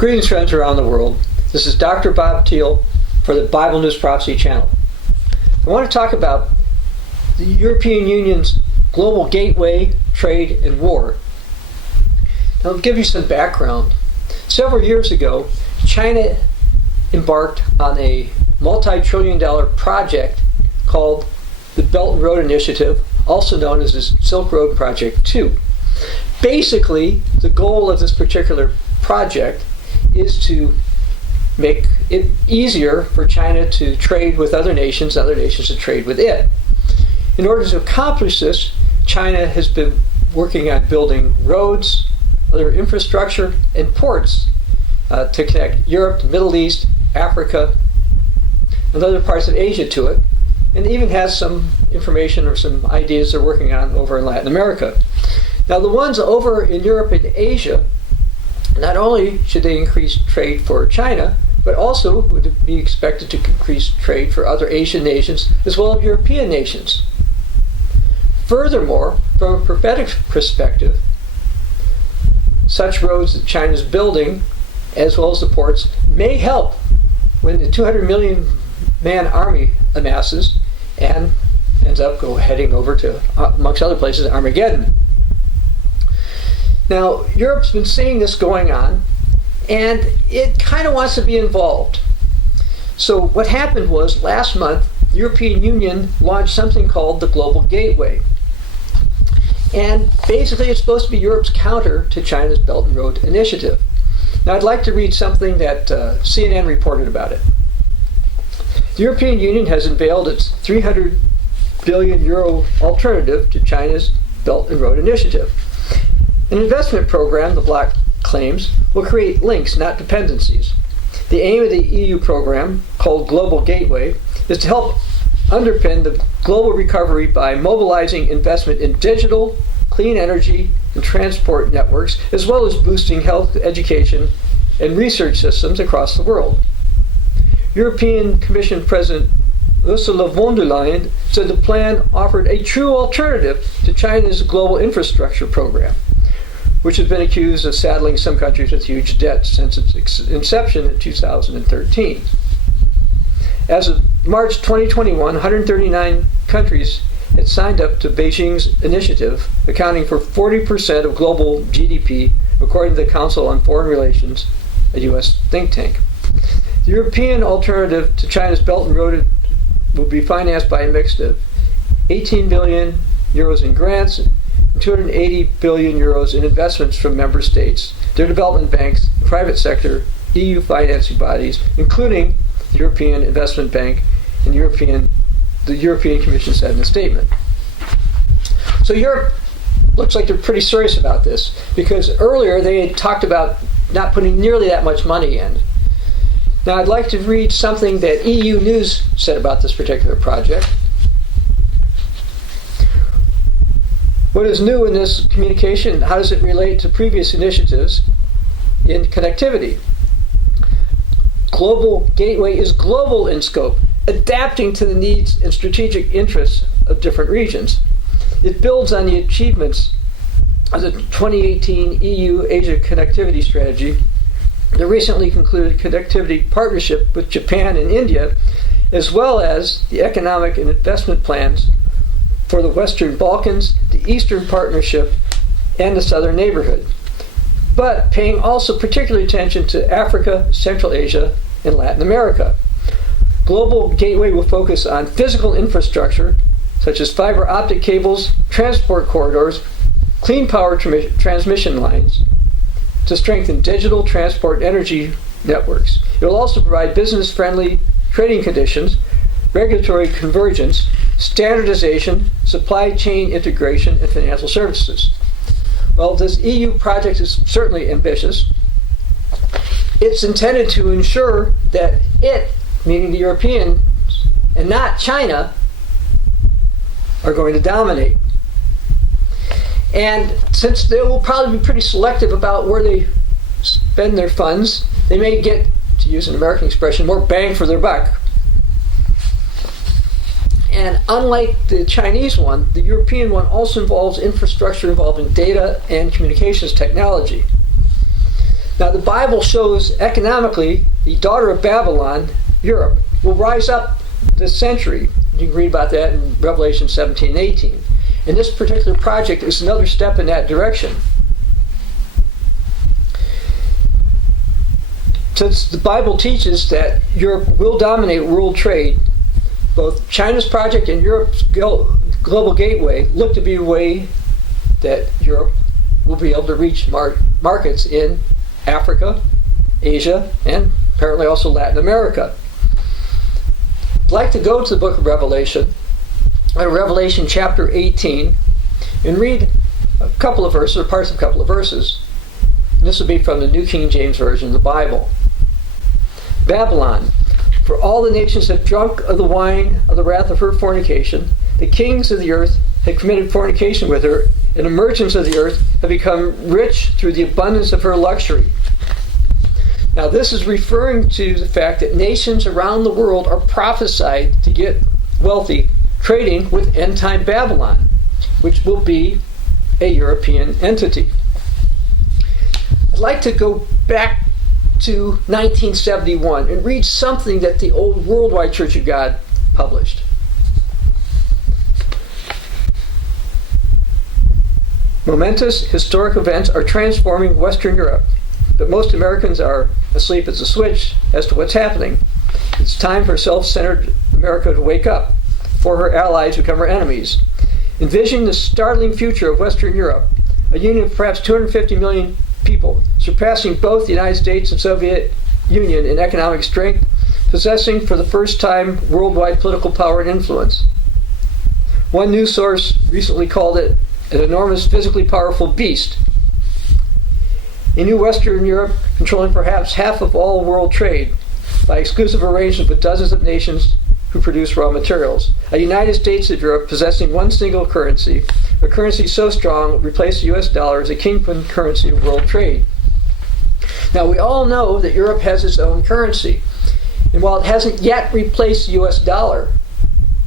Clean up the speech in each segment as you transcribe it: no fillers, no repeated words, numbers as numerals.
Greetings, friends around the world. This is Dr. Bob Thiel for the Bible News Prophecy channel. I want to talk about the European Union's global gateway, trade, and war. Now, I'll give you some background. Several years ago, China embarked on a multi-trillion-dollar project called the Belt and Road Initiative, also known as the Silk Road Project 2. Basically, the goal of this particular project is to make it easier for China to trade with other nations to trade with it. In order to accomplish this, China has been working on building roads, other infrastructure, and ports to connect Europe, the Middle East, Africa, and other parts of Asia to it, and even has some information or some ideas they're working on over in Latin America. Now, the ones over in Europe and Asia, not only should they increase trade for China, but also would be expected to increase trade for other Asian nations as well as European nations. Furthermore, from a prophetic perspective, such roads that China is building, as well as the ports, may help when the 200 million man army amasses and ends up heading over to, amongst other places, Armageddon. Now, Europe's been seeing this going on, and it kind of wants to be involved. So what happened was, last month, the European Union launched something called the Global Gateway. And basically, it's supposed to be Europe's counter to China's Belt and Road Initiative. Now, I'd like to read something that CNN reported about it. The European Union has unveiled its 300 billion euro alternative to China's Belt and Road Initiative. An investment program, the bloc claims, will create links, not dependencies. The aim of the EU program, called Global Gateway, is to help underpin the global recovery by mobilizing investment in digital, clean energy, and transport networks, as well as boosting health, education, and research systems across the world. European Commission President Ursula von der Leyen said the plan offered a true alternative to China's global infrastructure program, which has been accused of saddling some countries with huge debt since its inception in 2013. As of March 2021, 139 countries had signed up to Beijing's initiative, accounting for 40% of global GDP, according to the Council on Foreign Relations, a U.S. think tank. The European alternative to China's Belt and Road will be financed by a mix of 18 billion euros in grants and 280 billion euros in investments from member states, their development banks, the private sector, EU financing bodies, including the European Investment Bank and the European Commission said in a statement. So Europe looks like they're pretty serious about this, because earlier they had talked about not putting nearly that much money in. Now, I'd like to read something that EU News said about this particular project. What is new in this communication? How does it relate to previous initiatives in connectivity? Global Gateway is global in scope, adapting to the needs and strategic interests of different regions. It builds on the achievements of the 2018 EU Asia Connectivity Strategy, the recently concluded connectivity partnership with Japan and India, as well as the economic and investment plans for the Western Balkans, the Eastern Partnership, and the Southern Neighborhood, but paying also particular attention to Africa, Central Asia, and Latin America. Global Gateway will focus on physical infrastructure, such as fiber optic cables, transport corridors, clean power transmission lines, to strengthen digital transport energy networks. It will also provide business-friendly trading conditions, regulatory convergence, standardization, supply chain integration, and financial services. Well, this EU project is certainly ambitious. It's intended to ensure that it, meaning the Europeans, and not China, are going to dominate. And since they will probably be pretty selective about where they spend their funds, they may get, to use an American expression, more bang for their buck. And unlike the Chinese one, the European one also involves infrastructure involving data and communications technology. Now the Bible shows economically the daughter of Babylon, Europe, will rise up this century. You can read about that in Revelation 17 and 18. And this particular project is another step in that direction. Since the Bible teaches that Europe will dominate world trade, both China's project and Europe's global gateway look to be a way that Europe will be able to reach markets in Africa, Asia, and apparently also Latin America. I'd like to go to the book of Revelation, Revelation chapter 18, and read a couple of verses, or parts of a couple of verses. And this will be from the New King James Version of the Bible. Babylon, for all the nations have drunk of the wine of the wrath of her fornication. The kings of the earth have committed fornication with her, and the merchants of the earth have become rich through the abundance of her luxury. Now this is referring to the fact that nations around the world are prophesied to get wealthy trading with end-time Babylon, which will be a European entity. I'd like to go back to 1971 and read something that the old Worldwide Church of God published. Momentous historic events are transforming Western Europe, but most Americans are asleep as a switch as to what's happening. It's time for self-centered America to wake up, for her allies become her enemies. Envision the startling future of Western Europe, a union of perhaps 250 million people, surpassing both the United States and Soviet Union in economic strength, possessing for the first time worldwide political power and influence. One news source recently called it an enormous physically powerful beast. A new Western Europe controlling perhaps half of all world trade by exclusive arrangements with dozens of nations who produce raw materials. A United States of Europe possessing one single currency, a currency so strong it would replace the US dollar as a kingpin currency of world trade. Now we all know that Europe has its own currency, and while it hasn't yet replaced the US dollar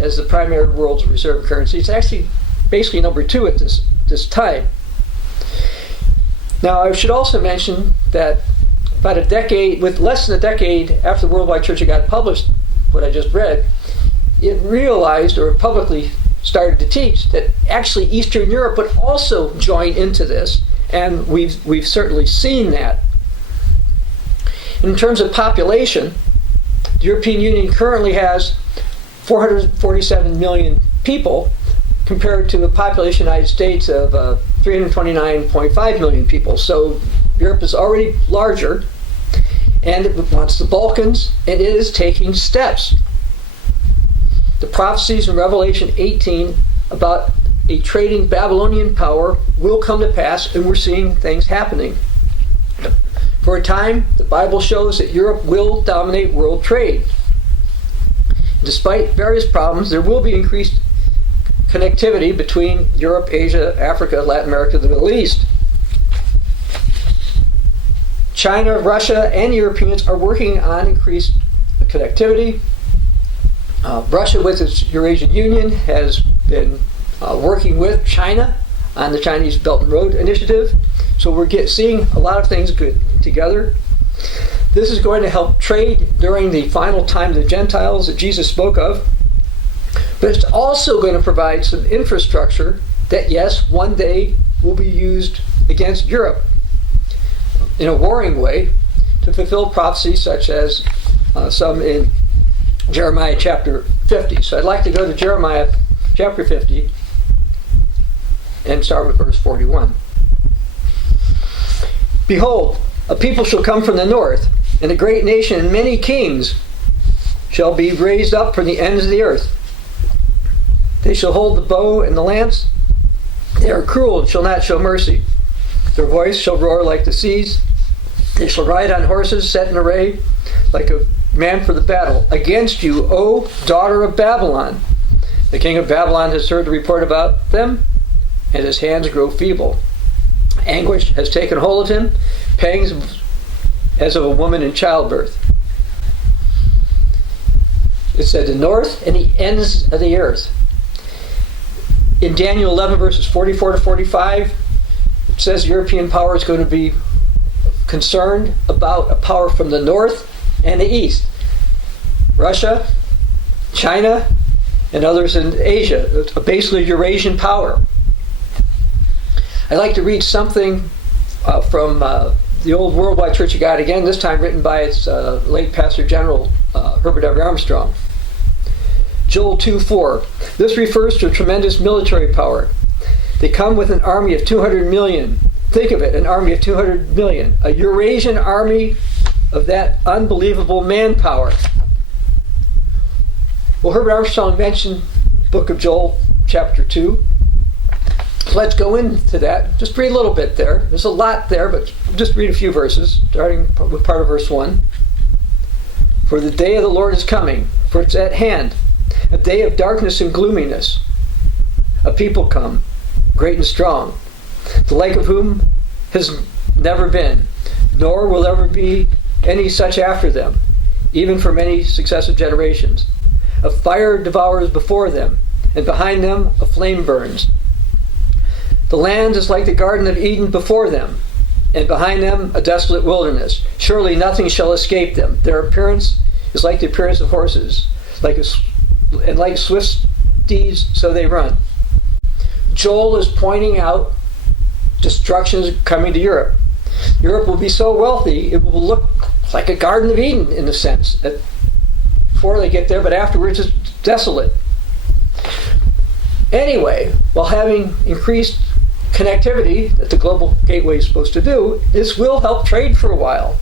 as the primary world's reserve currency, it's actually basically number 2 at this time. Now I should also mention that about a decade, with less than a decade after the Worldwide Church of God published what I just read, it realized, or publicly started to teach, that actually Eastern Europe would also join into this, and we've certainly seen that. In terms of population, the European Union currently has 447 million people compared to a population of the United States of 329.5 million people. So Europe is already larger, and it wants the Balkans, and it is taking steps. The prophecies in Revelation 18 about a trading Babylonian power will come to pass, and we're seeing things happening. For a time, the Bible shows that Europe will dominate world trade. Despite various problems, there will be increased connectivity between Europe, Asia, Africa, Latin America, and the Middle East. China, Russia, and Europeans are working on increased connectivity. Russia, with its Eurasian Union, has been working with China on the Chinese Belt and Road Initiative. So we're seeing a lot of things good together. This is going to help trade during the final time of the Gentiles that Jesus spoke of. But it's also going to provide some infrastructure that, yes, one day will be used against Europe in a warring way to fulfill prophecies such as some in Jeremiah chapter 50. So I'd like to go to Jeremiah chapter 50 and start with verse 41. Behold, a people shall come from the north, and a great nation and many kings shall be raised up from the ends of the earth. They shall hold the bow and the lance. They are cruel and shall not show mercy. Their voice shall roar like the seas. They shall ride on horses set in array, like a man for the battle. Against you, O daughter of Babylon. The king of Babylon has heard the report about them, and his hands grow feeble. Anguish has taken hold of him, pangs as of a woman in childbirth. It said the north and the ends of the earth. In Daniel 11 verses 44 to 45, it says European power is going to be concerned about a power from the north and the east. Russia, China, and others in Asia, a basically Eurasian power. I'd like to read something from the old Worldwide Church of God, again, this time written by its late Pastor General, Herbert W. Armstrong. Joel 2:4. This refers to a tremendous military power. They come with an army of 200 million. Think of it, an army of 200 million. A Eurasian army of that unbelievable manpower. Well, Herbert Armstrong mentioned the book of Joel, chapter 2. Let's go into that. Just read a little bit there. There's a lot there, but just read a few verses, starting with part of verse 1. For the day of the Lord is coming, for it's at hand, a day of darkness and gloominess. A people come, great and strong, the like of whom has never been, nor will ever be any such after them, even for many successive generations. A fire devours before them, and behind them a flame burns. The land is like the Garden of Eden before them, and behind them a desolate wilderness. Surely nothing shall escape them. Their appearance is like the appearance of horses, and like swift steeds, so they run. Joel is pointing out destruction is coming to Europe. Europe will be so wealthy, it will look like a Garden of Eden in a sense, before they get there, but afterwards it's desolate. Anyway, while having increased connectivity that the global gateway is supposed to do, this will help trade for a while.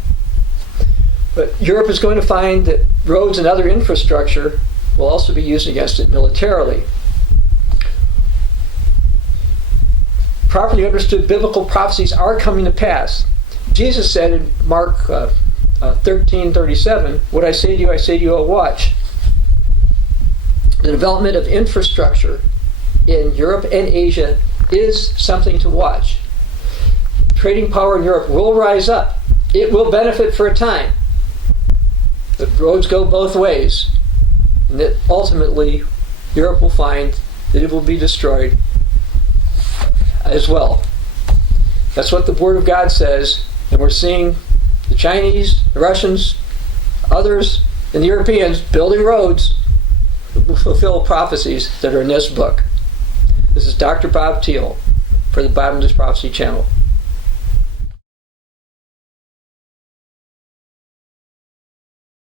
But Europe is going to find that roads and other infrastructure will also be used against it militarily. Properly understood biblical prophecies are coming to pass. Jesus said in Mark 13:37, "What I say to you, watch." The development of infrastructure in Europe and Asia is something to watch. Trading power in Europe will rise up. It will benefit for a time. But roads go both ways. And that ultimately Europe will find that it will be destroyed as well. That's what the Word of God says. And we're seeing the Chinese, the Russians, others, and the Europeans building roads that will fulfill prophecies that are in this book. This is Dr. Bob Thiel for the Bible News Prophecy Channel.